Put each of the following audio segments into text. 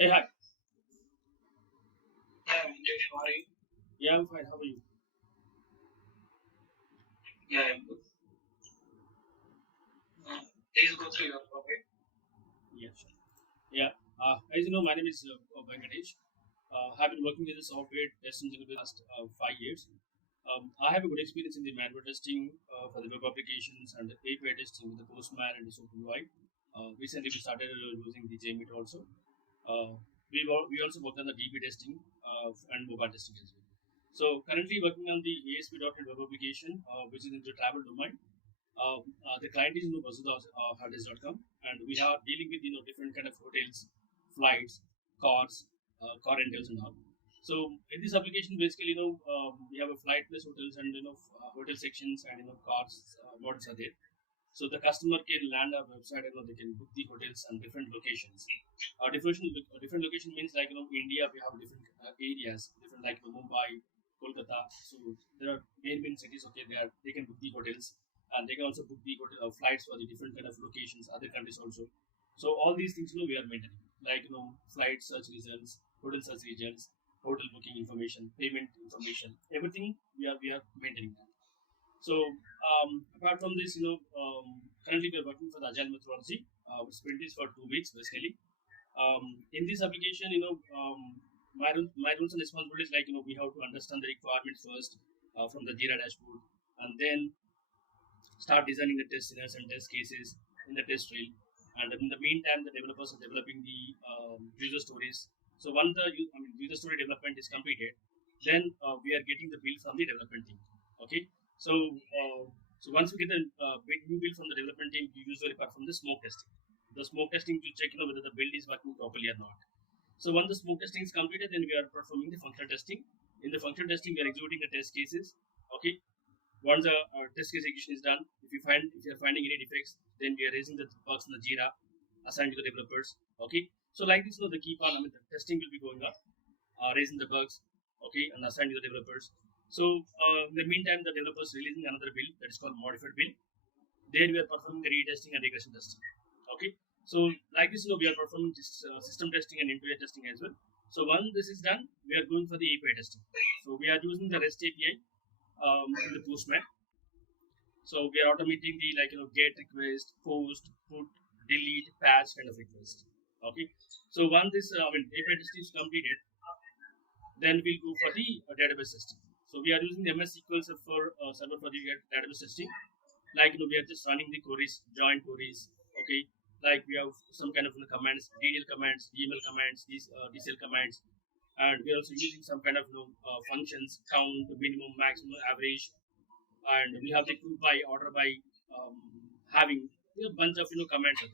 Hey, hi. Yeah, Josh, how are you? Yeah, I'm fine. How are you? Yeah, I'm good. Please go through your topic. Yeah, sure. Yeah. As you know, my name is Venkatesh. I've been working with the software test engineer for the last 5 years. I have a good experience in the malware testing for the web applications and the API testing with the Postman and the SoapUI. Recently, we started using the JMeet also. Uh, we also worked on the DB testing and mobile testing as well. So currently working on the ASP.NET web application, which is in the travel domain. The client is Hotels.com, and we are dealing with different kind of hotels, flights, cars, car rentals, and all. So in this application, basically, we have a flight plus hotels and hotel sections and cars models are there. So the customer can land our website and they can book the hotels and different locations. Different location means like India we have different areas, different like Mumbai, Kolkata. So there are main cities. Okay, they can book the hotels and they can also book the flights for the different kind of locations, other countries also. So all these things we are maintaining, like flight search results, hotel search results, hotel booking information, payment information, everything we are maintaining that. So apart from this, currently we are working for the agile methodology. Sprint is for 2 weeks basically. In this application, my roles and responsibilities, like we have to understand the requirements first from the Jira dashboard, and then start designing the test scenarios and test cases in the test trail. And in the meantime, the developers are developing the user stories. So once the user story development is completed, then we are getting the build from the development team. Okay, so so once we get the new build from the development team, we usually perform the smoke testing. The smoke testing to check whether the build is working properly or not. So once the smoke testing is completed, then we are performing the functional testing. In the functional testing, we are executing the test cases. Okay, once the test case execution is done, if you are finding any defects, then we are raising the bugs in the Jira, assigned to the developers. Okay, so like this, the key part. The testing will be going up, raising the bugs. Okay, and assigned to the developers. So in the meantime, the developers releasing another build that is called modified build. There we are performing the retesting and regression testing. Okay, so like this, we are performing this system testing and interior testing as well. So once this is done, we are going for the API testing. So we are using the REST API in the Postman. So we are automating the get request, post, put, delete, patch kind of request. Okay. So once this API testing is completed, then we'll go for the database testing. So we are using the MS SQL server for the database testing. Like we are just running the queries, join queries. Okay. Like we have some kind of commands, DDL commands, DML commands, these DCL commands, and we are also using some kind of functions, count, minimum, maximum, average, and we have the group by order by having a bunch of commands.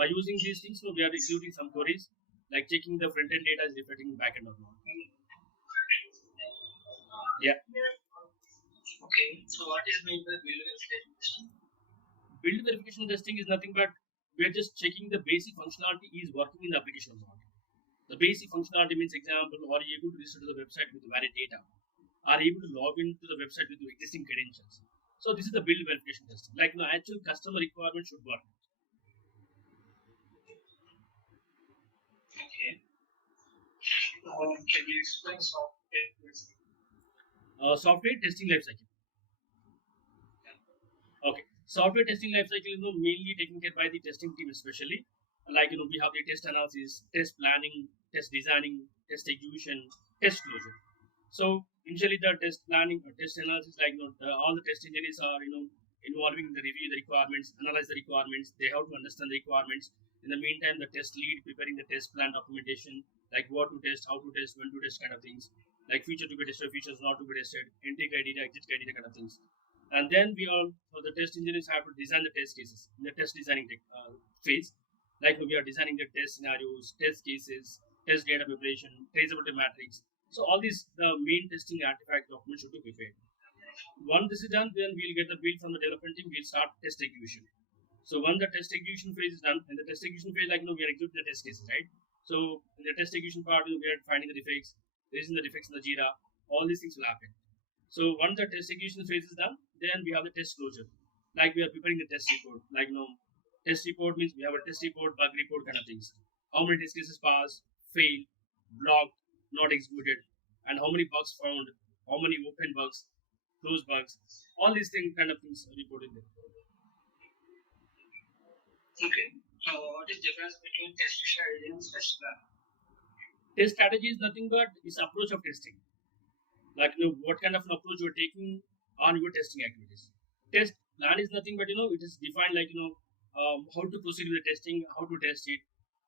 By using these things, we are executing some queries like checking the front end data is reflecting back end or not. Yeah, Okay, so what is meant by build verification testing? build verification testing is nothing but we are just checking the basic functionality is working in the application or not. The basic functionality means, example, are you able to register to the website with valid data? Are you able to log into the website with your existing credentials? So this is the build verification testing. Like actual customer requirement should work. Okay. Can you explain software testing? Software testing lifecycle. Okay. Software testing lifecycle is mainly taken care by the testing team, especially. Like we have the test analysis, test planning, test designing, test execution, test closure. So initially the test planning, test analysis, like all the test engineers are involving the review the requirements, analyze the requirements. They have to understand the requirements. In the meantime, the test lead preparing the test plan documentation, like what to test, how to test, when to test, kind of things. Like feature to be tested, features not to be tested, intake criteria, exit criteria, kind of things. And then we all, for the test engineers, have to design the test cases in the test designing phase. Like we are designing the test scenarios, test cases, test data preparation, traceability matrix. So all these the main testing artifact documents should be prepared. Once this is done, then we'll get the build from the development team. We'll start test execution. So once the test execution phase is done, in the test execution phase, like we are executing the test cases, right? So in the test execution part, we are finding the defects, raising the defects in the Jira. All these things will happen. So once the test execution phase is done, then we have the test closure. Like we are preparing the test report. Like test report means we have a test report, bug report, kind of things. How many test cases passed, failed, blocked, not executed, and how many bugs found, how many open bugs, closed bugs, all these things kind of things are reported there. Okay. So what is the difference between test strategy and test plan? Test strategy is nothing but its approach of testing. Like what kind of an approach you're taking on your testing activities. Test plan is nothing but it is defined like how to proceed with the testing, how to test it,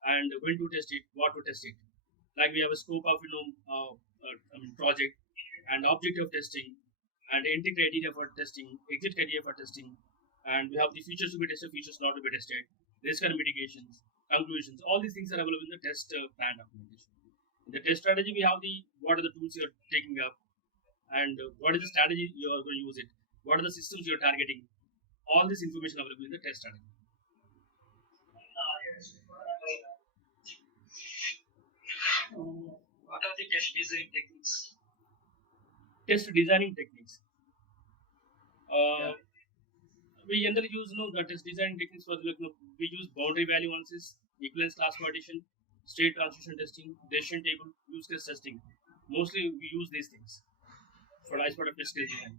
and when to test it, what to test it. Like we have a scope of project and objective of testing, and entry criteria for testing, exit criteria for testing, and we have the features to be tested, features not to be tested, risk and mitigations, conclusions. All these things are available in the test plan documentation. In the test strategy, we have the what are the tools you are taking up, and what is the strategy you are going to use it, what are the systems you are targeting. All this information available in the test strategy. Yes. What are the test design techniques? Test designing techniques. Yeah. We generally use the test designing techniques for we use boundary value analysis, equivalence class partition, state transition testing, decision table, use case testing. Mostly we use these things for as part of test case design.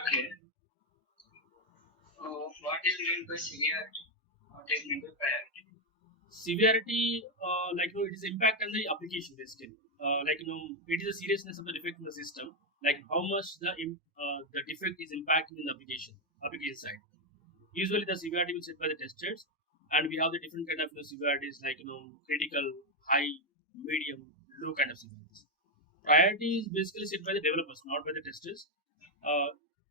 Okay. What is meant by severity? What is meant by priority? Severity, it is impact on the application basically. It is the seriousness of the defect in the system, like how much the defect is impacting in the application side. Usually the severity will set by the testers, and we have the different kind of severities like critical, high, medium, low kind of severities. Priority is basically set by the developers, not by the testers.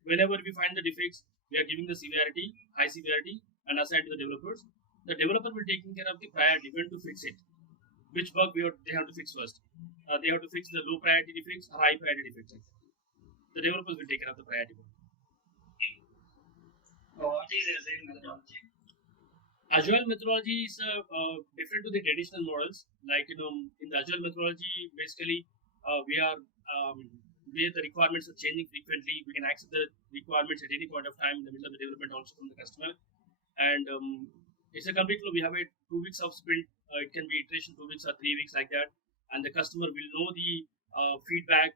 Whenever we find the defects, we are giving the severity, high severity, and assign to the developers. The developer will taking care of the priority when to fix it, which bug they have to fix first. They have to fix the low priority defects or high priority defects. The developers will take care of the priority bug. What is agile methodology? Agile methodology is different to the traditional models. Like in the agile methodology, basically we are where the requirements are changing frequently. We can accept the requirements at any point of time in the middle of the development, also from the customer. And it's a complete flow. We have a 2 weeks of sprint. It can be iteration 2 weeks or 3 weeks like that, and the customer will know the feedback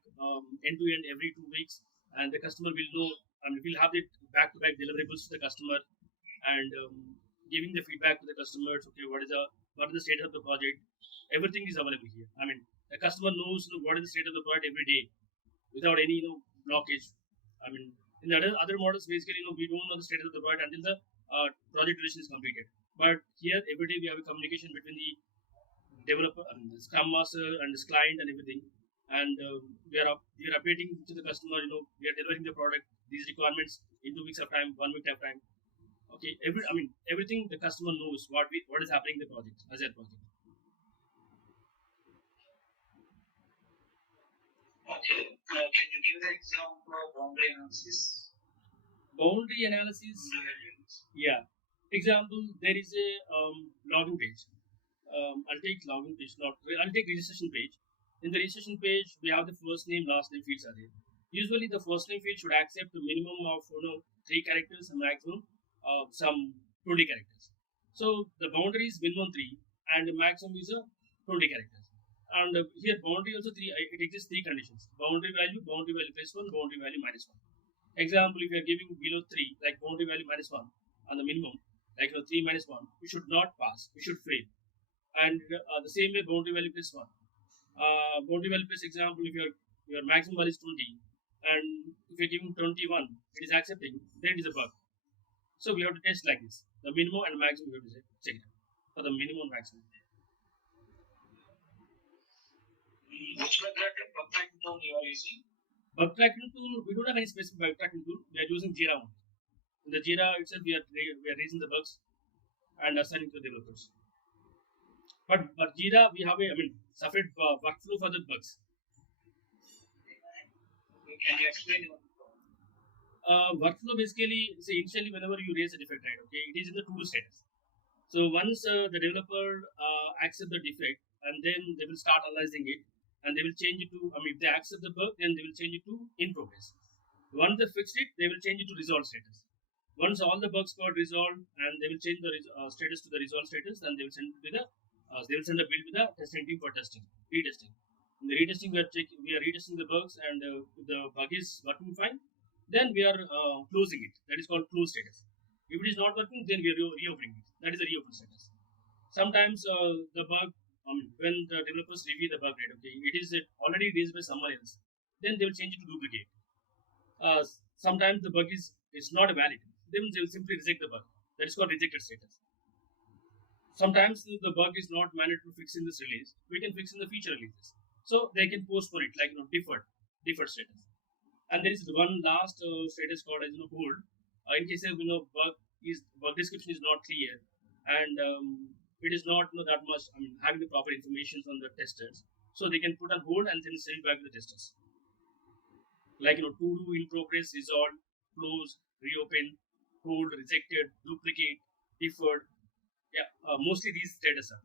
end to end every 2 weeks, and the customer will know, and we'll have the back-to-back deliverables to the customer, and giving the feedback to the customers. Okay, what is the state of the project? Everything is available here. I mean, the customer knows what is the state of the project every day, without any blockage. I mean, in the other models, basically, we don't know the state of the project until the project duration is completed. But here, every day we have a communication between the developer, the Scrum Master, and this client, and everything. And we are updating to the customer. We are delivering the product, these requirements in 2 weeks of time, 1 week of time. Okay, everything the customer knows what is happening in the project as a project. Okay. Can you give an example of boundary analysis? Boundary analysis. Yeah. Example, there is a login page. I'll take login page. I'll take registration page. In the registration page, we have the first name, last name fields are there. Usually, the first name field should accept a minimum of 3 characters and maximum some 20 characters. So the boundary is minimum 3 and the maximum is 20 characters. And here boundary also 3. It exists 3 conditions: boundary value plus 1, boundary value minus 1. Example, if you are giving below 3, like boundary value minus 1 on the minimum, like 3 minus 1, you should not pass, you should fail. And the same way boundary value plus 1. Boundary value plus, example, if your maximum value is 20 and if you're giving 21, it is accepting, then it is a bug. So we have to test like this: the minimum and maximum we have to check it out for the minimum and maximum. Which bug tracking tool you are using? Bug tracking tool, we don't have any specific bug tracking tool. We are using Jira only. In the Jira itself, we are raising the bugs and assigning to the developers. But Jira, we have a separate workflow for the bugs. Can you explain it? Workflow basically, initially whenever you raise a defect, right? Okay, it is in the to-do status. So once the developer accept the defect, and then they will start analyzing it, and they will change it to. If they accept the bug, then they will change it to in progress. Once they fix it, they will change it to resolved status. Once all the bugs got resolved, and they will change the status to the resolved status, then they will send it to the they will send a build to the testing team for testing, retesting. In the retesting, we are retesting the bugs, and if the bug is working fine, then we are closing it. That is called close status. If it is not working, then we are reopening it. That is a reopen status. Sometimes the bug, when the developers review the bug, right, okay, it is already raised by someone else, then they will change it to duplicate. Uh, Sometimes the bug is not valid. Then they will simply reject the bug. That is called rejected status. Sometimes the bug is not mandatory to fix in this release. We can fix in the future releases. So they can postpone it, like deferred status. And there is one last status called as hold. In case of bug description is not clear, and it is not that much having the proper information on the testers, so they can put on hold and then send it back to the testers. Like to do, in progress, resolved, close, reopen, hold, rejected, duplicate, deferred. Yeah, mostly these status are.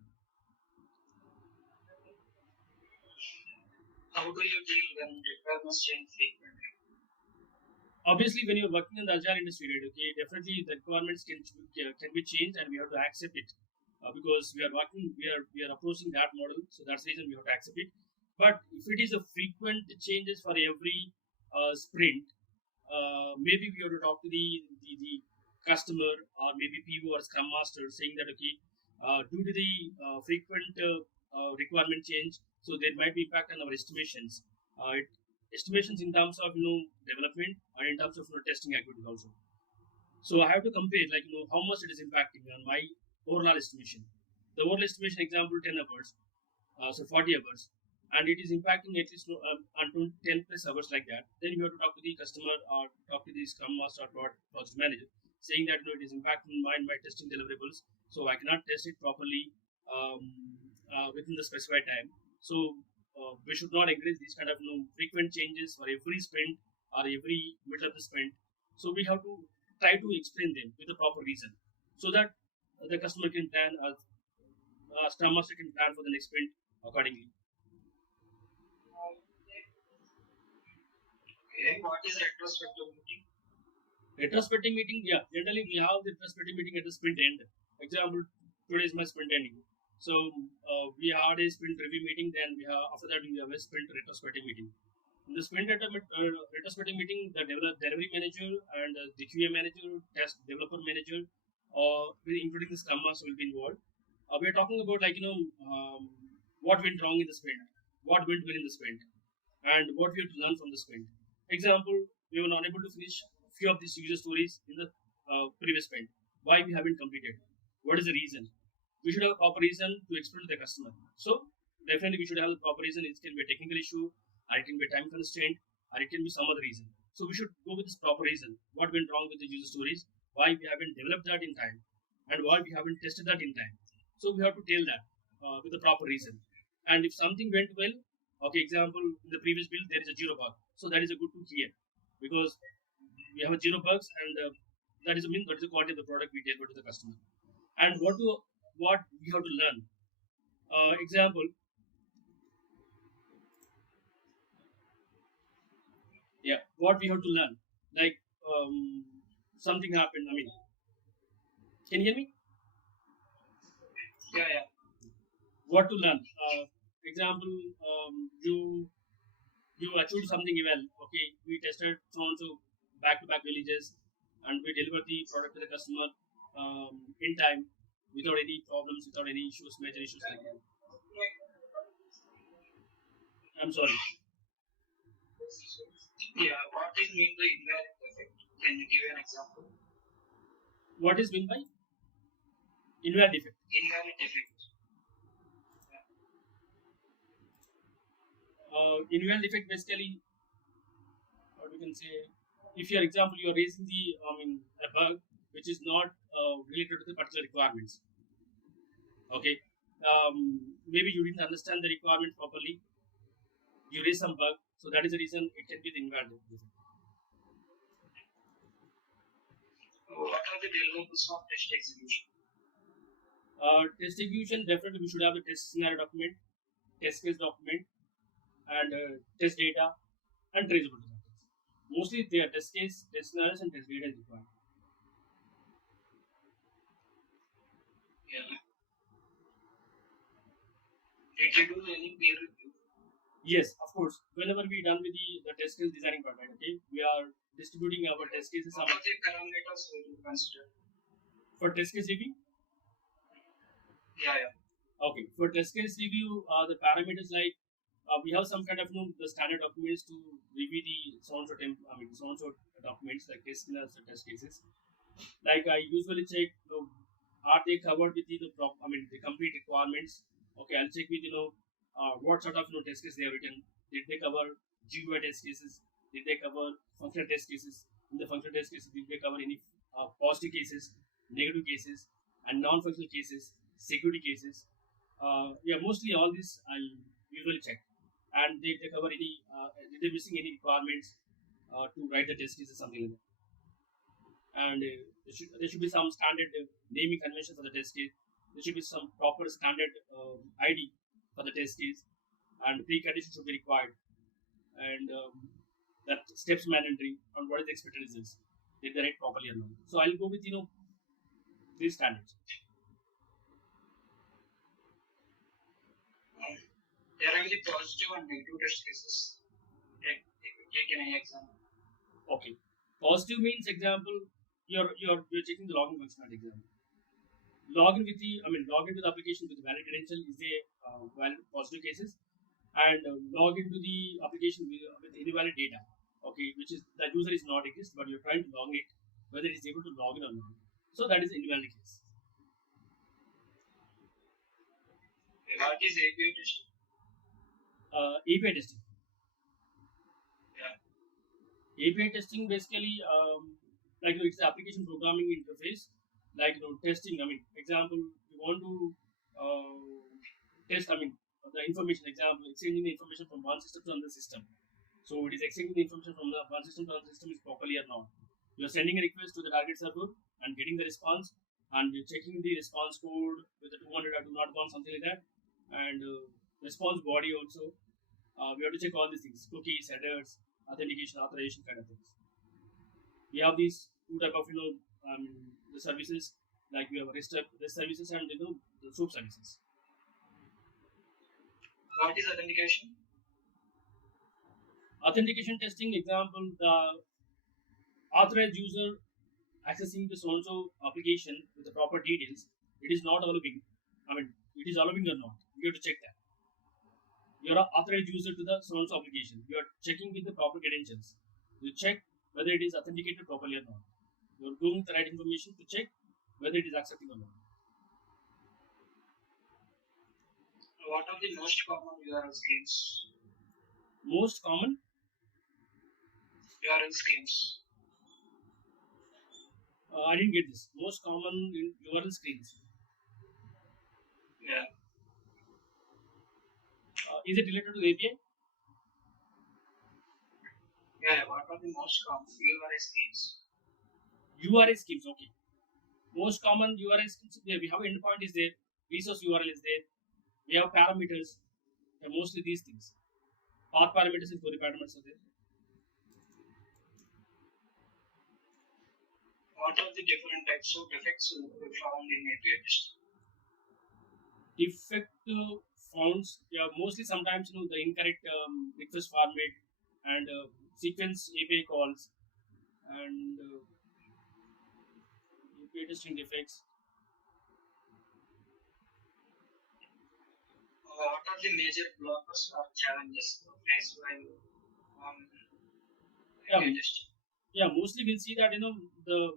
How do you deal when requirements change frequently? Obviously, when you're working in the agile industry, right, okay, definitely the requirements can be changed, and we have to accept it because we are approaching that model. So that's the reason we have to accept it. But if it is a frequent changes for every sprint, maybe we have to talk to the customer, or maybe PO or Scrum Master, saying that okay, due to the frequent requirement change, so there might be impact on our estimations. Estimations in terms of development, and in terms of testing activities also. So I have to compare like how much it is impacting on my overall estimation. The overall estimation example 10 hours, so 40 hours, and it is impacting at least until 10 plus hours like that. Then you have to talk to the customer or talk to the Scrum Master or project manager, saying that it is impacting my testing deliverables, so I cannot test it properly within the specified time. So we should not encourage these kind of frequent changes for every sprint or every middle of the sprint. So we have to try to explain them with the proper reason, so that the customer can plan, Scrum Master can plan for the next sprint accordingly. Okay, what is retrospective meeting? Retrospective meeting, yeah, generally we have the retrospective meeting at the sprint end. Example, today is my sprint ending. So we had a sprint review meeting, then after that we have a sprint retrospective meeting. In the sprint retrospective meeting, the delivery manager and the QA manager, test developer manager, including the Scrum Master, will be involved. We're talking about what went wrong in the sprint, what went well in the sprint, and what we have to learn from the sprint. Example, we were not able to finish a few of these user stories in the previous sprint. Why we haven't completed? What is the reason? We should have a proper reason to explain to the customer. So definitely we should have a proper reason. It can be a technical issue, or it can be a time constraint, or it can be some other reason. So we should go with this proper reason. What went wrong with the user stories? Why we haven't developed that in time, and why we haven't tested that in time. So we have to tell that with the proper reason. And if something went well, okay, example, in the previous build there is a zero bug, so that is a good to hear, because we have a zero bugs, and that is the quality of the product we deliver to the customer. And what we have to learn. Example, yeah, what we have to learn, like something happened. I mean, can you hear me? Yeah. What to learn? Example, you achieved something well. Okay, we tested so and so back-to-back villages, and we delivered the product to the customer in time, without any problems, without any issues, major issues like that. I'm sorry. Yeah, what is mean by invalid effect? Can you give an example? What is meant by invalid effect? Invalid effect. Invalid effect basically, what we can say, if your example you are raising a bug which is not related to the particular requirements. Okay, maybe you didn't understand the requirement properly. You raise some bug, so that is the reason it can be the invalid effect. What are the deliverables of test execution? Test execution, definitely we should have a test scenario document, test case document, and test data, and traceable methods. Mostly they are test case, test scenarios, and test data is required. Yeah. Did you do any peer review? Yes, of course. Whenever we done with the test case designing part, right? Okay, we are distributing our test cases What are the parameters you consider? for test case review. Yeah, yeah. Okay, for test case review, the parameters like we have some kind of the standard documents to review the so and so documents like test plans and test cases. Like I usually check, are they covered with the complete requirements? Okay, I'll check with what sort of test case they have written. Did they cover GUI test cases? Did they cover functional test cases? In the functional test cases, did they cover any positive cases, negative cases, and non-functional cases, security cases? Yeah, mostly all this I'll usually check. And did they cover any? Did they missing any requirements to write the test cases, something like that? And there should be some standard naming convention for the test case. There should be some proper standard ID for the test case, and preconditions should be required, and that steps mandatory on what is the expected results. Did they write properly or not? So I'll go with these standards. There are only positive and negative test cases. Take an example. Okay, positive means example you're checking the login functionality example. Login to the application with valid credential is a valid positive cases, and log into the application with invalid data. Okay, which is the user is not exist, but you're trying to log it, whether it is able to log in or not. So that is invalid case. What is API testing? API testing. Yeah. API testing basically it's the application programming interface. Testing. Example, you want to test. The information. Example, exchanging the information from one system to another system. So it is exchanging the information from the one system to another system is properly or not. You are sending a request to the target server and getting the response, and you're checking the response code with the 200 or 201, something like that, and response body also. We have to check all these things: cookies, headers, authentication, authorization, kind of things. We have these two type of the services, like we have REST services and the SOAP services. What is authentication? Authentication testing example, the authorized user accessing the so-and-so application with the proper details, it is not allowing. It is allowing or not. You have to check that. You are an authorized user to the so-and-so application. You are checking with the proper credentials. You check whether it is authenticated properly or not. You are doing the right information to check whether it is accepting or not. What are the most common URL schemes? Most common URL schemes. I didn't get this. Most common URL screens. Yeah. Is it related to API? Yeah. What are the most common URL schemes? URL schemes. Okay. Most common URL schemes. We have endpoint is there. Resource URL is there. We have parameters. Mostly these things. Path parameters and query parameters are there. What are the different types of defects found in API testing? Defect found, mostly sometimes the incorrect request format and sequence API calls and API testing defects. What are the major blockers or challenges faced by API testing? Yeah, mostly we'll see that the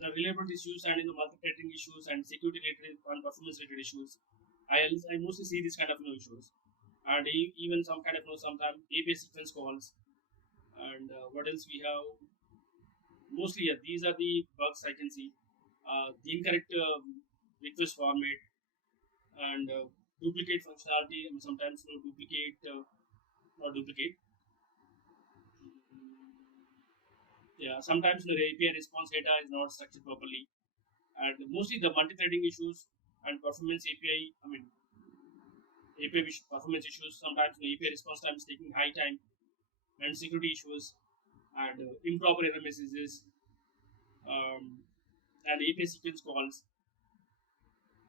reliability issues and multi-threading issues and security related and performance related issues. I mostly see this kind of issues, and even some kind of sometimes API sequence calls, and what else we have. Mostly, yeah, these are the bugs I can see. The incorrect request format and duplicate functionality, and sometimes duplicate not duplicate. Yeah, sometimes the API response data is not structured properly, and mostly the multi-threading issues and performance API. API performance issues. Sometimes the API response time is taking high time, and security issues, and improper error messages, and API sequence calls.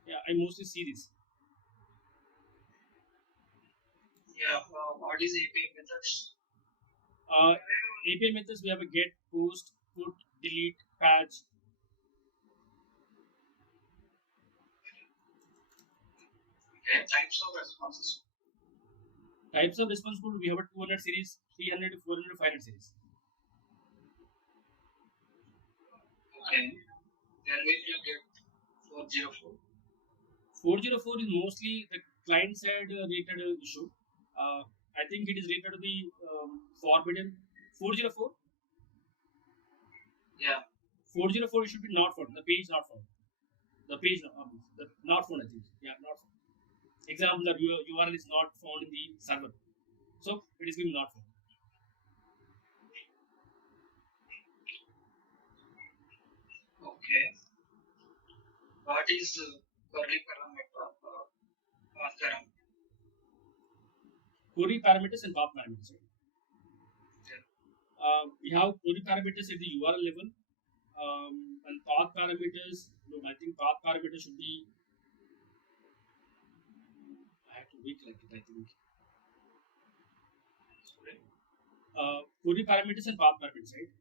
Yeah, I mostly see this. Yeah. What is API methods? API methods, we have a get, post, put, delete, patch. Okay. Types of responses. Types of response code, we have a 200 series, 300, 400, 500 series. Okay. Then we will get 404. 404 is mostly the client side related issue. I think it is related to the forbidden. 404? Yeah. 404 should be not found. The page not found. The page not found, I think. Yeah, not found. Example, the URL is not found in the server. So it is given not found. Okay. What is curly parameter? Param? Query parameters and path parameters. Right? Yeah. We have query parameters at the URL level. And path parameters, no, I think path parameters should be. I have to recollect it, I think. Query parameters and path parameters, right?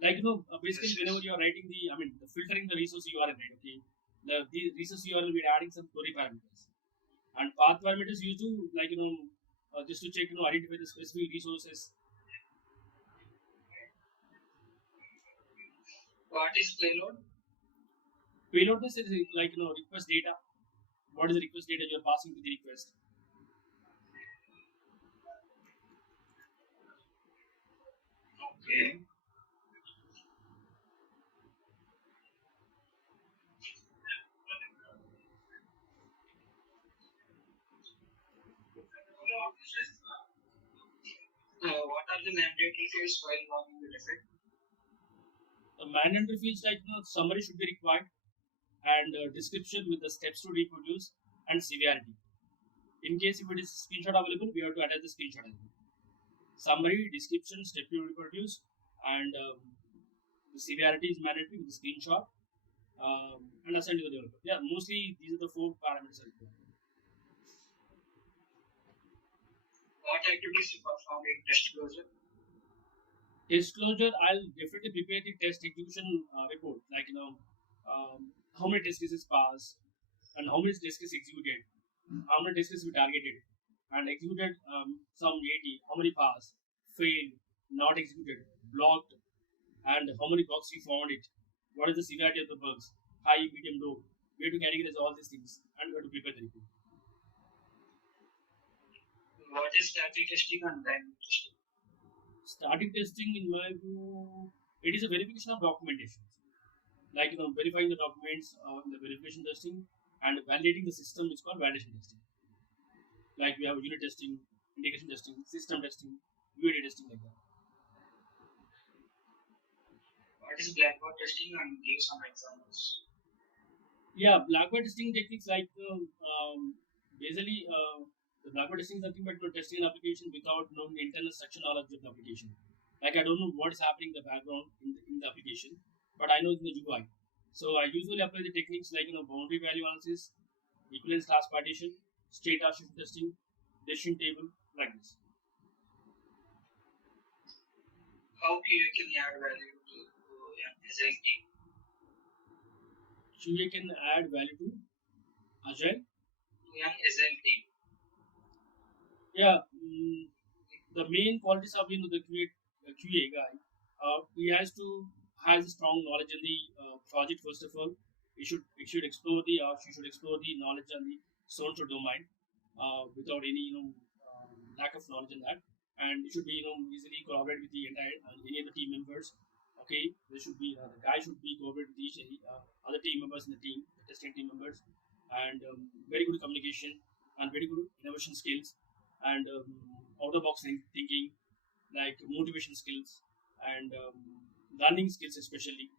Like, basically, Yes. whenever you are writing the filtering the resource URL, right? Okay, the resource URL, we're adding some query parameters. And path parameters used to, like, just to check, identify the specific resources. What is payload? Payload is like, request data. What is the request data you're passing to the request? Okay. What are the mandatory fields while logging the defect? The mandatory fields like, summary should be required, and description with the steps to reproduce, and severity. In case if it is screenshot available, we have to attach the screenshot as well. Summary, description, step to reproduce, and the severity is mandatory with the screenshot, and assign to the developer. Yeah, mostly these are the four parameters. What activities you perform in test closure? Test closure, I'll definitely prepare the test execution report, like, how many test cases pass, and how many test cases executed, how many test cases we targeted, and executed some 80, how many pass, failed, not executed, blocked, and how many bugs we found it, what is the severity of the bugs, high, medium, low. We have to categorize all these things, and we have to prepare the report. What is static testing and dynamic testing? Static testing, in my view, it is a verification of documentation. Like, verifying the documents, the verification testing, and validating the system is called validation testing. Like, we have unit testing, integration testing, system testing, UAT testing, like that. What is blackboard testing and give some examples? Yeah, blackboard testing techniques like, basically, the blackboard testing is nothing but testing an application without knowing the internal structure knowledge of the application. Like, I don't know what is happening in the background in the application, but I know in the UI. So I usually apply the techniques like, boundary value analysis, equivalence class partition, state archive testing, decision table, like this. How you can add value to an SLT? QA can add value to Agile. To an SLT. Yeah, the main qualities of, the QA guy, he has a strong knowledge in the project. First of all, he should explore the she should explore the knowledge on the so-and-so domain, without any, lack of knowledge in that, and it should be, easily collaborate with the entire any of the team members. Okay, there should be, the guy should be collaborate with each other team members in the team, the testing team members, and very good communication and very good innovation skills, and out of box thinking, like motivation skills, and learning skills especially,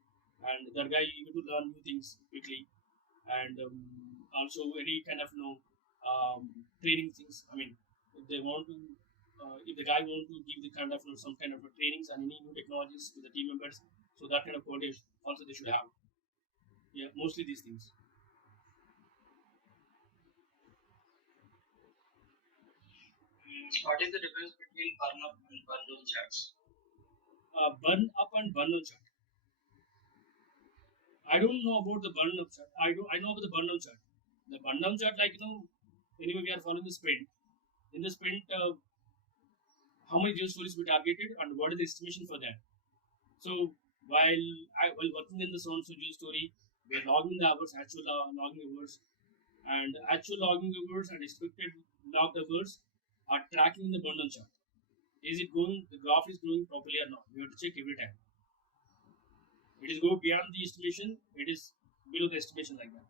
and that guy able to learn new things quickly, and also any kind of, training things. I mean, if they want to, if the guy want to give the kind of, some kind of trainings and any new technologies to the team members, so that kind of quality also they should have. Yeah, mostly these things. What is the difference between burn up and burn down charts? Burn up and burn down chart. I don't know about the burn up chart. I know about the burn down chart. The burn down chart, like anyway, we are following the sprint. In the sprint, how many news stories we targeted and what is the estimation for that. So while working in the so and so news story, we are logging the hours, actual logging hours, and actual logging hours and expected logged hours are tracking in the burn down chart. Is it going? The graph is going properly or not? We have to check every time. It is go beyond the estimation. It is below the estimation like that.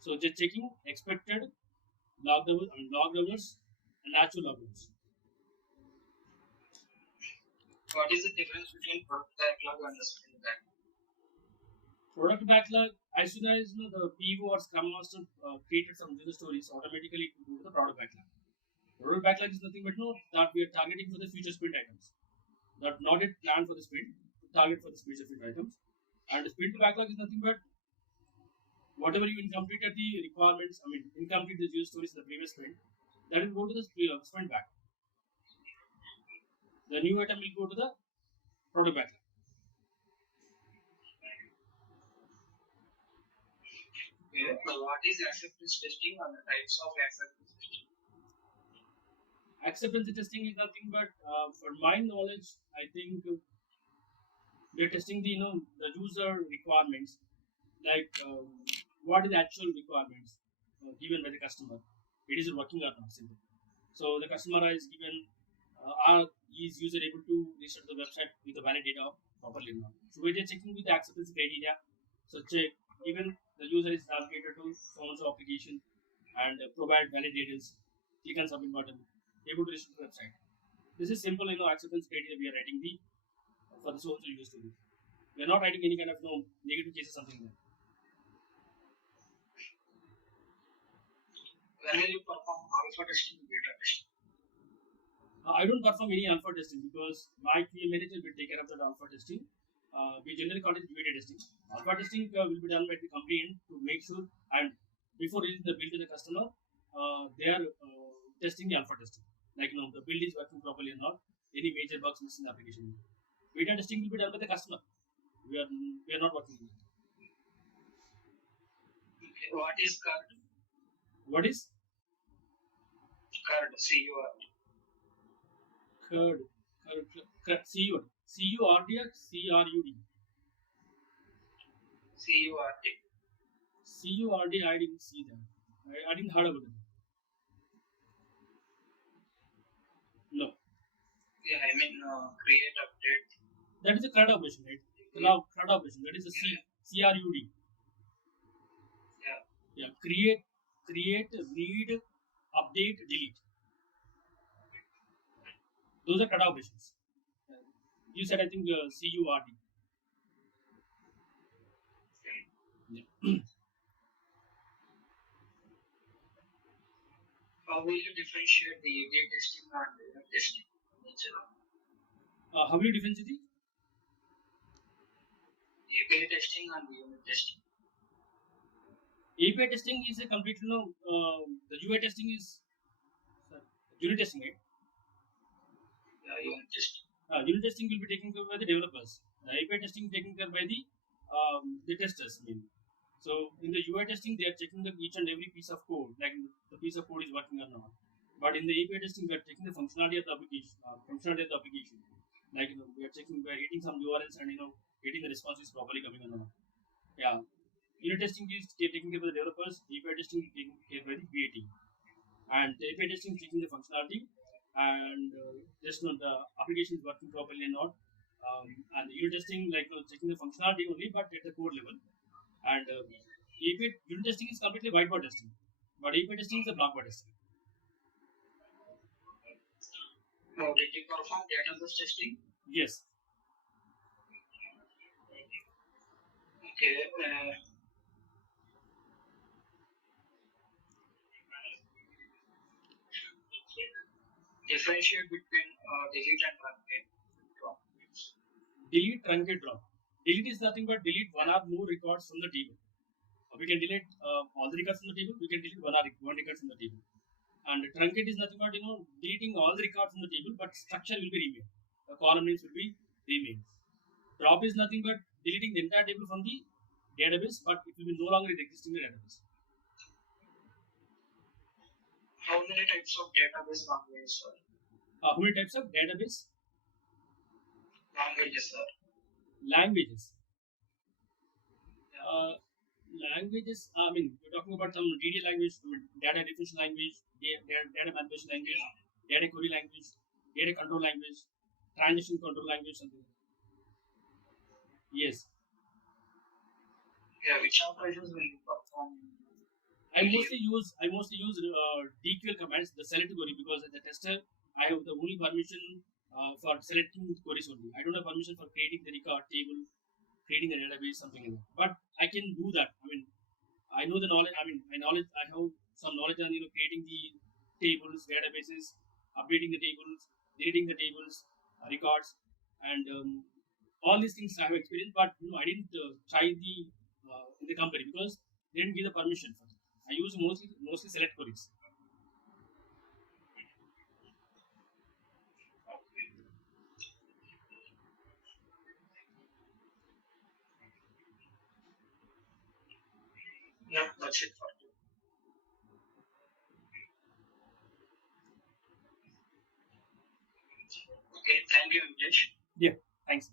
So just checking expected logged hours and logged hours and actual logged hours. What is the difference between product backlog and the sprint backlog? Product backlog, as soon as the PO or Scrum Master created some user stories, automatically it will go to the product backlog. Product backlog is nothing but that we are targeting for the future sprint items. That not yet planned for the sprint, target for the future sprint items. And the sprint backlog is nothing but whatever you incompleted the requirements, incomplete the user stories in the previous sprint, that will go to the sprint backlog. The new item will go to the product backlog. Okay. What is acceptance testing and the types of acceptance testing? Acceptance testing is nothing but, for my knowledge, I think we are testing the the user requirements, like what is the actual requirements given by the customer. It is working or not, simple. So the customer is given, is user able to register the website with the valid data properly or not. So we are checking with the acceptance criteria. So check even the user is navigated to so and so application and provide valid details. Click on submit button, able to register the website. This is simple, acceptance criteria we are writing the for the so and so user story. We are not writing any kind of negative cases, something like that. When will you perform alpha testing and beta testing? I don't perform any alpha testing because my QA manager will take care of that alpha testing. We generally call it UAT testing. Alpha testing will be done by the company end to make sure, and before releasing the build to the customer, they are testing the alpha testing. Like the build is working properly or not, any major bugs missing the application. Beta testing will be done by the customer. We are not working on it. Okay. What is CURD? What is CURD? CURD. CURD? CURD. CURD or CRUD? CURD. CURD, I didn't see that. I didn't heard about it. No. Yeah, create, update. That is a CRUD operation, right? CRUD operation. That is a CRUD. Yeah. Yeah. Create, read, update, delete. Those are CRUD operations. You said, I think, CURD. Yeah. How will you differentiate the API testing and unit testing? How will you differentiate the API testing and the unit testing? API testing is a complete, the UI testing is unit testing, right? Yeah, unit testing. Unit testing will be taken care by the developers. API testing taken care by the testers. So in the UI testing, they are checking each and every piece of code, like the piece of code is working or not. But in the API testing, we are checking the functionality of the application. Like we are checking, we are hitting some URLs and getting the responses properly coming or not. Yeah. Unit testing is taking care by the developers. API testing is taken care by the QA team. And the API testing is checking the functionality and just the application is working properly or not. And the unit testing, like checking the functionality only, but at the code level. And API unit testing is completely whiteboard testing, but API testing is a blackboard testing. Did you perform database testing? Yes. Okay. Differentiate between delete and truncate. Delete, truncate, drop. Delete is nothing but delete one or more records from the table. We can delete all the records from the table. We can delete one record from the table. And truncate is nothing but deleting all the records from the table, but structure will be remained. The column names will be remained. Drop is nothing but deleting the entire table from the database, but it will be no longer exist in the database. How many types of database languages, sir? How many types of database Languages, sir. languages? Languages. I mean, we're talking about some DD language, data definition language, data manipulation language, data query language, data control language, transition control language, something. Yes. Yeah, which operations will you perform? I mostly use DQL commands, the select query, because as a tester, I have the only permission for selecting queries only. I don't have permission for creating the record table, creating the database, something like that. But I can do that. I mean, I know the knowledge. I mean, I have some knowledge on creating the tables, databases, updating the tables, deleting the tables, records, and all these things I have experience. But I didn't try the in the company because they didn't give the permission for it. I use mostly select queries. Yeah, that's it for you. Okay, thank you, Vijay. Yeah, thanks.